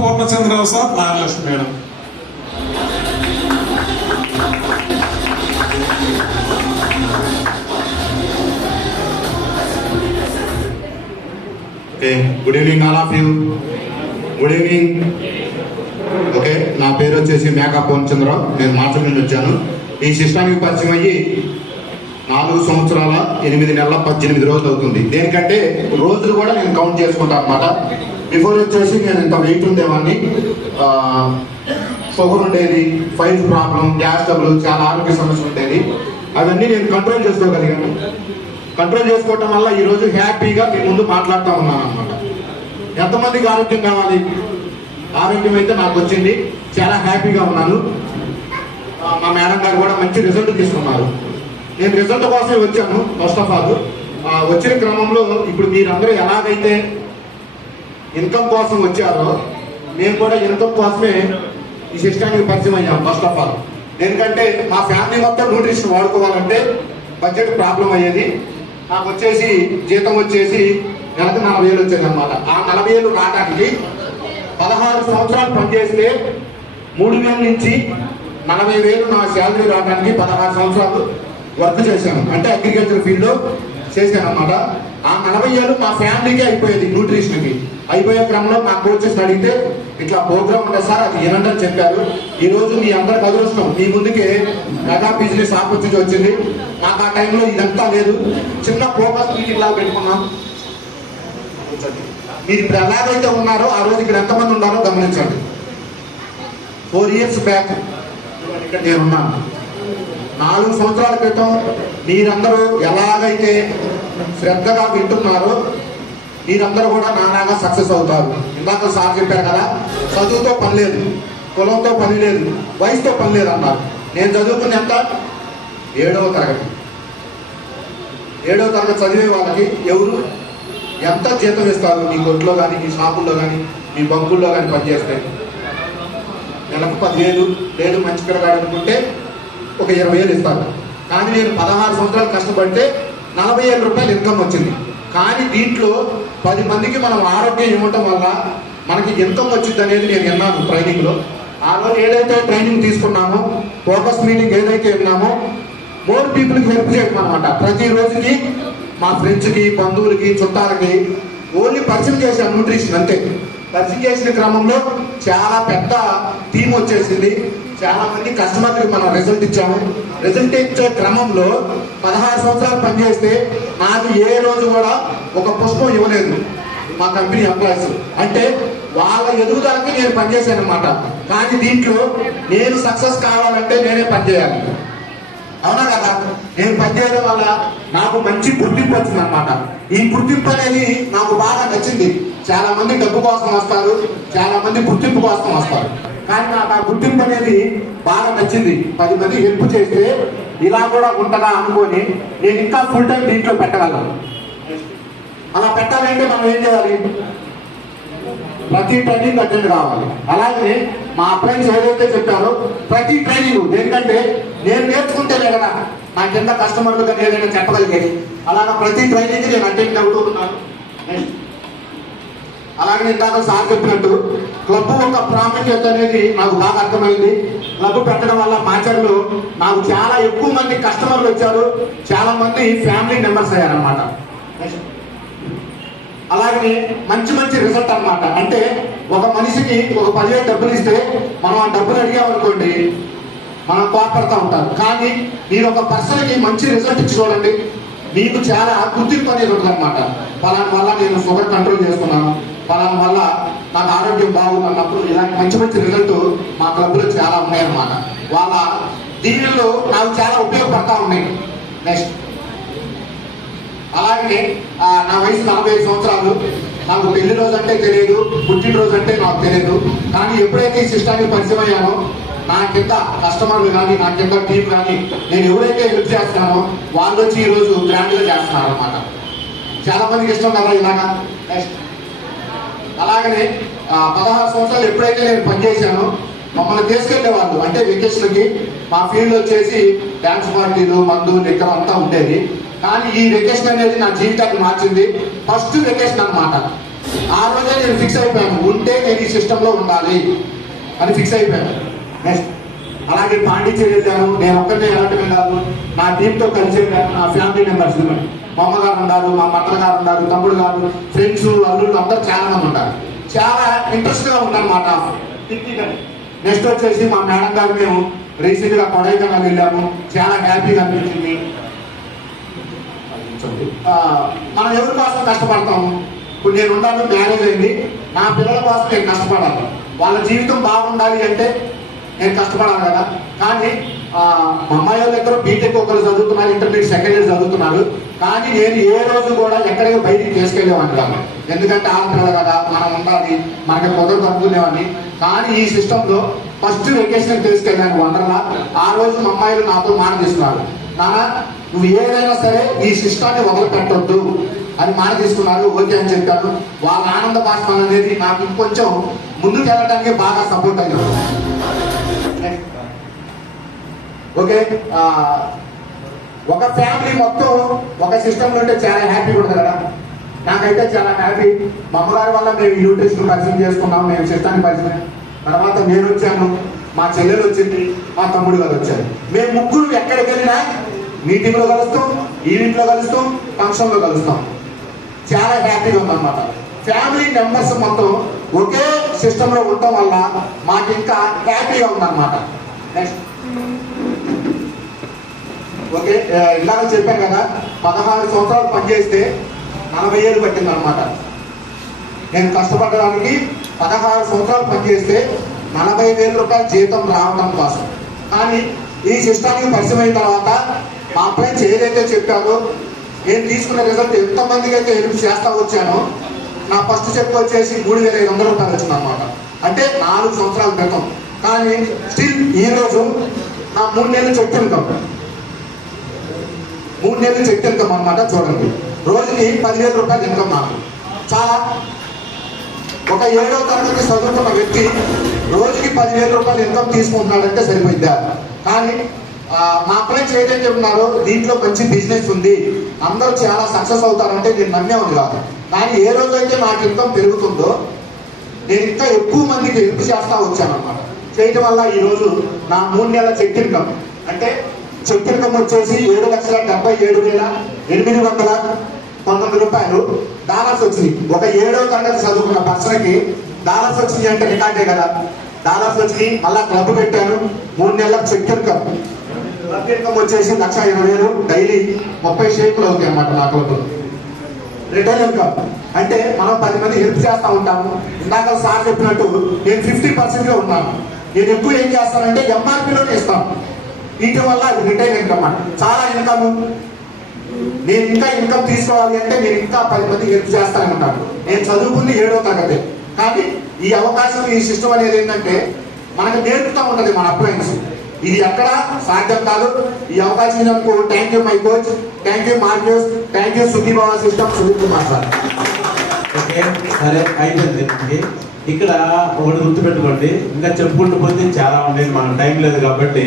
Purnachandrarao sir, Nagalakshmi madam. Okay, good evening all of you. Good evening. Okay, నా పేరు వచ్చేసి మేకా పూర్ణచంద్రరావు. నేను మార్చి నుంచి వచ్చాను. ఈ సిస్టానికి పరిచయం అయ్యి 4 సంవత్సరాల 8 నెలల 18 రోజులు అవుతుంది. దేనికంటే రోజులు కూడా నేను కౌంట్ చేసుకుంటాను అనమాట. బిఫోర్ వచ్చేసి నేను ఇంత వెయిట్ ఉండేవాడిని, షుగర్ ఉండేది, ఫైల్స్ ప్రాబ్లం, గ్యాస్ ట్రబుల్, చాలా ఆరోగ్య సమస్యలు ఉండేది. అవన్నీ నేను కంట్రోల్ చేసుకోగలిగాను. కంట్రోల్ చేసుకోవటం వల్ల ఈరోజు హ్యాపీగా మీ ముందు మాట్లాడుతూ ఉన్నాను అనమాట. ఎంతమందికి ఆరోగ్యం కావాలి? ఆరోగ్యం అయితే నాకు వచ్చింది, చాలా హ్యాపీగా ఉన్నాను. మా మేడం గారు కూడా మంచి రిజల్ట్ తీసుకున్నారు. నేను రిజల్ట్ కోసమే వచ్చాను. ఫస్ట్ ఆఫ్ ఆల్ వచ్చిన క్రమంలో ఇప్పుడు మీరందరూ ఎలాగైతే ఇన్కమ్ కోసం వచ్చారో నేను కూడా ఇన్కమ్ కోసమే ఈ సిస్టానికి పరిచయం అయ్యాను. ఫస్ట్ ఆఫ్ ఆల్ ఎందుకంటే మా ఫ్యామిలీ మొత్తం న్యూట్రిషన్ వాడుకోవాలంటే బడ్జెట్ ప్రాబ్లం అయ్యేది. నాకు వచ్చేసి జీతం వచ్చేసి నెలకు 40,000 వచ్చేది అనమాట. ఆ 40,000 రావడానికి 16 సంవత్సరాలు పనిచేస్తే 3,000 నుంచి 40,000 నా శాలరీ రావడానికి 16 సంవత్సరాలు వర్క్ చేశాను. అంటే అగ్రికల్చర్ ఫీల్డ్లో చేశాను అనమాట. ఆ 40,000 మా ఫ్యామిలీకి అయిపోయేది, న్యూట్రిషన్కి. అయిపోయే క్రమంలో మా కోచెస్ అడిగితే ఇట్లా ప్రోగ్రామ్ ఉంటుంది సార్, అది వినండి అని చెప్పారు. ఈరోజు మీ అందరికి అదృష్టం, మీ ముందుకే మెగా బిజినెస్ ఆపర్చునిటీ వచ్చింది. నాకు ఆ టైంలో ఇదంతా లేదు, చిన్న ఫోకస్ మీటింగ్ లాగా పెట్టుకున్నాం. మీరు ఇప్పుడు ఎలాగైతే ఉన్నారో ఆ రోజు ఇక్కడ ఎంతమంది ఉన్నారో గమనించండి. 4 years బ్యాక్ ఇక్కడ నేనున్నాను. 4 సంవత్సరాల క్రితం మీరందరూ ఎలాగైతే శ్రద్ధగా వింటున్నారో మీరందరూ కూడా నానాగా సక్సెస్ అవుతారు. ఇందాక సార్ చెప్పారు కదా, చదువుతో పని లేదు, కులంతో పని లేదు, వయసుతో పని లేదు అన్నారు. నేను చదువుకుని ఎంత 7వ తరగతి. 7వ తరగతి చదివే వాళ్ళకి ఎవరు ఎంత జీతం ఇస్తారు? మీ కొట్లో కానీ, మీ షాపుల్లో కానీ, మీ బంకుల్లో కానీ పనిచేస్తే నెలకు 10,000, లేదు మంచి పిల్లగాడు అనుకుంటే ఒక 20,000 ఇస్తారు. కానీ నేను 16 సంవత్సరాలు కష్టపడితే 40,000 రూపాయలు ఇన్కమ్ వచ్చింది. కానీ దీంట్లో 10 మందికి మనం ఆరోగ్యం ఇవ్వటం వల్ల మనకి ఇన్కమ్ వచ్చింది అనేది నేను విన్నాను ట్రైనింగ్లో. ఆ రోజు ఏదైతే ట్రైనింగ్ తీసుకున్నామో, ఫోకస్ మీటింగ్ ఏదైతే విన్నామో, మోర్ పీపుల్కి హెల్ప్ చేయడం అనమాట. ప్రతి రోజుకి మా ఫ్రెండ్స్కి, బంధువులకి, చుట్టాలకి ఓన్లీ పరిచయం చేశాను న్యూట్రిషన్ అంతే. పరిచయం చేసిన క్రమంలో చాలా పెద్ద టీం వచ్చేసింది. చాలా మంది కస్టమర్లకు మనం రిజల్ట్ ఇచ్చాము. రిజల్ట్ ఇచ్చే క్రమంలో 16 సంవత్సరాలు పనిచేస్తే నాకు ఏ రోజు కూడా ఒక పుష్పం ఇవ్వలేదు మా కంపెనీ ఎంప్లాయీస్. అంటే వాళ్ళ ఎదుగుదలకి నేను పనిచేశాను అనమాట. కానీ దీంట్లో నేను సక్సెస్ కావాలంటే నేనే పనిచేయాలి. అవునా కదా? నేను పనిచేయడం వల్ల నాకు మంచి గుర్తింపు వచ్చింది అనమాట. ఈ గుర్తింపు అనేది నాకు బాగా నచ్చింది. చాలా మంది డబ్బు కోసం వస్తారు, చాలా మంది గుర్తింపు కోసం వస్తారు. కానీ నాకు ఆ గుర్తింపు అనేది బాగా నచ్చింది. 10 మంది హెల్ప్ చేస్తే ఇలా కూడా ఉంటుందా అనుకొని నేను ఇంకా ఫుల్ టైం దీంట్లో పెట్టగలను. అలా పెట్టాలంటే మనం ఏం చేయాలి? ప్రతి ట్రైనింగ్ అటెండ్ కావాలి. అలాగే మా ఫ్రెండ్స్ ఏదైతే చెప్పారో ప్రతి ట్రైనింగ్, ఎందుకంటే నేను నేర్చుకుంటేనే కదా నా కింద కస్టమర్లు కానీ ఏదైనా చెప్పగలిగేది. అలాగే ప్రతి ట్రైనింగ్ నేను అటెండ్ అవుతూ ఉన్నాను. అలాగే నేను దాకా సార్ చెప్పినట్టు క్లబ్ ఒక ప్రాముఖ్యత అనేది నాకు బాగా అర్థమైంది. క్లబ్ పెట్టడం వల్ల మాచర్లు నాకు చాలా ఎక్కువ మంది కస్టమర్లు వచ్చారు, చాలా మంది ఫ్యామిలీ మెంబర్స్ అయ్యారనమాట. అలాగే మంచి మంచి రిజల్ట్ అనమాట. అంటే ఒక మనిషికి ఒక 10,000 డబ్బులు ఇస్తే మనం ఆ డబ్బులు అడిగామనుకోండి మనం కోపడతా ఉంటారు. కానీ మీరు ఒక పర్సన్కి మంచి రిజల్ట్ ఇచ్చి చూడండి, మీకు చాలా గుర్తింపు అనేది ఉంటుంది అనమాట. పలానా వల్ల నేను షుగర్ కంట్రోల్ చేసుకున్నాను, పలానా వల్ల నాకు ఆరోగ్యం బాగుందన్నప్పుడు ఇలాంటి మంచి మంచి రిజల్ట్ మా క్లబ్లో చాలా ఉన్నాయన్నమాట. వాళ్ళ దీనిలో నాకు చాలా ఉపయోగపడతా ఉన్నాయి. నెక్స్ట్ అలాగే నా వయసు 45 సంవత్సరాలు. నాకు పెళ్లి రోజు అంటే తెలియదు, పుట్టినరోజు అంటే నాకు తెలియదు. కానీ ఎప్పుడైతే ఈ సిస్టానికి పరిచయం అయ్యానో నా కింద కస్టమర్లు కానీ, నా కింద టీం కానీ, నేను ఎవరైతే హెల్ప్ చేస్తున్నానో వాళ్ళు వచ్చి ఈరోజు గ్రాండ్గా చేస్తున్నారు అనమాట. చాలా మందికి ఇష్టం కదా ఇలాగా. నెక్స్ట్ అలాగనే 16 సంవత్సరాలు ఎప్పుడైతే నేను పనిచేశానో మమ్మల్ని తీసుకెళ్లే వాళ్ళు, అంటే వెకేషన్కి మా ఫీల్డ్ వచ్చేసి డ్యాన్స్ పార్టీలు, మందు, లిక్కర్ అంతా ఉండేది. కానీ ఈ వెకేషన్ అనేది నా జీవితాన్ని మార్చింది. ఫస్ట్ వెకేషన్ అనమాట. ఆ రోజే నేను ఫిక్స్ అయిపోయాను, ఉంటే నేను ఈ సిస్టంలో ఉండాలి అని ఫిక్స్ అయిపోయాను. నెక్స్ట్ అలాగే పాండిచేరి వెళ్ళాను. నేను ఒక్కరినే వెళ్ళటమే కాదు, నా టీంతో కలిసి వెళ్ళాను. నా ఫ్యామిలీ మెంబర్స్ మా అమ్మగారు ఉన్నారు, మా భర్తలు గారు ఉన్నారు, తమ్ముడు గారు, ఫ్రెండ్స్, అల్లుళ్ళు అందరూ చాలా మంది ఉంటారు. చాలా ఇంట్రెస్ట్గా ఉందన్నమాట. నెక్స్ట్ వచ్చేసి మా మేడం గారు మేము రీసెంట్గా కొడైకెనాల్ వెళ్ళాము. చాలా హ్యాపీగా అనిపించింది. మనం ఎవరి కోసం కష్టపడతాము? ఇప్పుడు నేను ఉన్నాను, మ్యారేజ్ అయింది, నా పిల్లల కోసం నేను కష్టపడాలి. వాళ్ళ జీవితం బాగుండాలి అంటే నేను కష్టపడాలి కదా. కానీ మా అమ్మాయి వాళ్ళ దగ్గర బీటెక్ ఒకరు చదువుతున్నారు, ఇంటర్మీడియట్ సెకండ్ ఇయర్ చదువుతున్నారు. కానీ నేను ఏ రోజు కూడా ఎక్కడికి బయటికి తీసుకెళ్ళేవాడిని కాదు. ఎందుకంటే ఆడపిల్లలు కదా, మనం ఉండాలి, మనకి కుదరదు అనుకునేవాడిని. కానీ ఈ సిస్టంలో ఫస్ట్ వెకేషన్ తీసుకెళ్ళాను వండర్లా. ఆ రోజు మా అమ్మాయిలు నాతో మాట తీసుకున్నారు, నాన్న నువ్వు ఏదైనా సరే ఈ సిస్టాన్ని వదిలిపెట్టొద్దు అని మాట తీసుకున్నారు. ఓకే అని చెప్పాను. వాళ్ళ ఆనంద బాష్పాలు అనేది నాకు ఇంకొంచెం ముందుకు వెళ్ళడానికి బాగా సపోర్ట్ అయింది. ఓకే, ఒక ఫ్యామిలీ మొత్తం ఒక సిస్టంలో ఉంటే చాలా హ్యాపీగా ఉంటుంది కదా. నాకైతే చాలా హ్యాపీ. మా అమ్మగారి వల్ల మేము న్యూట్రిషన్ పరిచయం చేసుకున్నాం, మేము సిస్టాన్ని పరిచయం. తర్వాత నేను వచ్చాను, మా చెల్లెలు వచ్చింది, మా తమ్ముడు గారు వచ్చారు. మేము ముగ్గురు ఎక్కడికి వెళ్ళినా మీటింగ్లో కలుస్తాం, ఈవెంట్లో కలుస్తాం, ఫంక్షన్లో కలుస్తాం. చాలా హ్యాపీగా ఉందన్నమాట. ఫ్యామిలీ మెంబర్స్ మొత్తం ఒకే సిస్టంలో ఉండటం వల్ల మాకు ఇంకా హ్యాపీగా ఉందన్నమాట. నెక్స్ట్ ఓకే, ఇలాగ చెప్పాను కదా, 16 సంవత్సరాలు పనిచేస్తే 40 ఏళ్ళు పట్టింది అనమాట. నేను కష్టపడడానికి 16 సంవత్సరాలు పనిచేస్తే 40,000 రూపాయల జీతం రావడం కోసం. కానీ ఈ సిస్టానికి పరిచయం అయిన తర్వాత మా ఫ్రెండ్స్ ఏదైతే చెప్పారో, నేను తీసుకున్న రిజల్ట్ ఎంతమందికి అయితే హెల్ప్ చేస్తా వచ్చానో, నా ఫస్ట్ చెక్ వచ్చేసి 3,500 రూపాయలు వచ్చింది అనమాట. అంటే 4 సంవత్సరాల క్రితం. కానీ స్టిల్ ఈరోజు నా 3 నెలలు చెక్ ఇన్కమ్, 3 నెలలు చెక్ ఇన్కమ్ అనమాట. చూడండి, రోజుకి 10,000 రూపాయలు ఇన్కమ్. నాకు చాలా. ఒక 7వ తరగతి చదువుతున్న వ్యక్తి రోజుకి 10,000 రూపాయలు ఇన్కమ్ తీసుకుంటున్నాడంటే సరిపోయిందా? కానీ మా ఫ్రెండ్స్ ఏదైతే ఉన్నారో దీంట్లో మంచి బిజినెస్ ఉంది, అందరూ చాలా సక్సెస్ అవుతారంటే నేను నమ్మేవాడు కాదు. కానీ ఏ రోజైతే నాకు ఇన్కమ్ పెరుగుతుందో నేను ఇంకా ఎక్కువ మందికి హెల్ప్ చేస్తా వచ్చాను అనమాట. చేయటం వల్ల ఈరోజు నా 3 నెలల చెక్ ఇన్కమ్, అంటే చెక్ ఇన్కమ్ వచ్చేసి 7,77,819 రూపాయలు డాలర్స్ వచ్చింది. ఒక 7వ తరగతి చదువుకున్న పర్సన్కి డాలర్స్ వచ్చింది అంటే రికార్డే కదా. డాలర్స్ వచ్చి మళ్ళా క్లబ్ పెట్టాను. 3 నెలల చెక్ ఇన్కమ్, క్లబ్ ఇన్కమ్ వచ్చేసి 1,20,000. డైలీ 30 షేకులు అవుతాయి అన్నమాట నా క్లబ్. రిటైల్ ఇన్కమ్ అంటే మనం 10 మంది హెల్ప్ చేస్తూ ఉంటాము. ఇందాక సార్ చెప్పినట్టు నేను 50% ఉన్నాను. నేను ఎక్కువ ఏం చేస్తానంటే ఎంఆర్పీలోనే ఇస్తాను. వీటి వల్ల అది రిటైల్ ఇన్కమ్ అన్నమాట. చాలా ఇన్కమ్. నేను ఇంకా ఇన్కమ్ తీసుకోవాలి అంటే నేను ఇంకా 10 మంది హెల్ప్ చేస్తానన్నాను. నేను చదువుకుంది 7వ తరగతి. కానీ ఈ అవకాశం, ఈ సిస్టమ్ అనేది ఏంటంటే మనకు నేర్పుతూ ఉంటుంది మన అప్లయన్స్. ఇది ఎక్కడ సాధ్యం కాదు. ఈ అవకాశం ఇచ్చినందుకు thank you my coach, thank you Marques, thank you Sukhibhava system, Sudhir Kumar sir. Okay, సరే అయిపోయింది. ఇక్కడ ఒకటి గుర్తుపెట్టుకోండి, ఇంకా చెప్పుకుంటూ పోతే చాలా ఉండేది, మనకు టైం లేదు కాబట్టి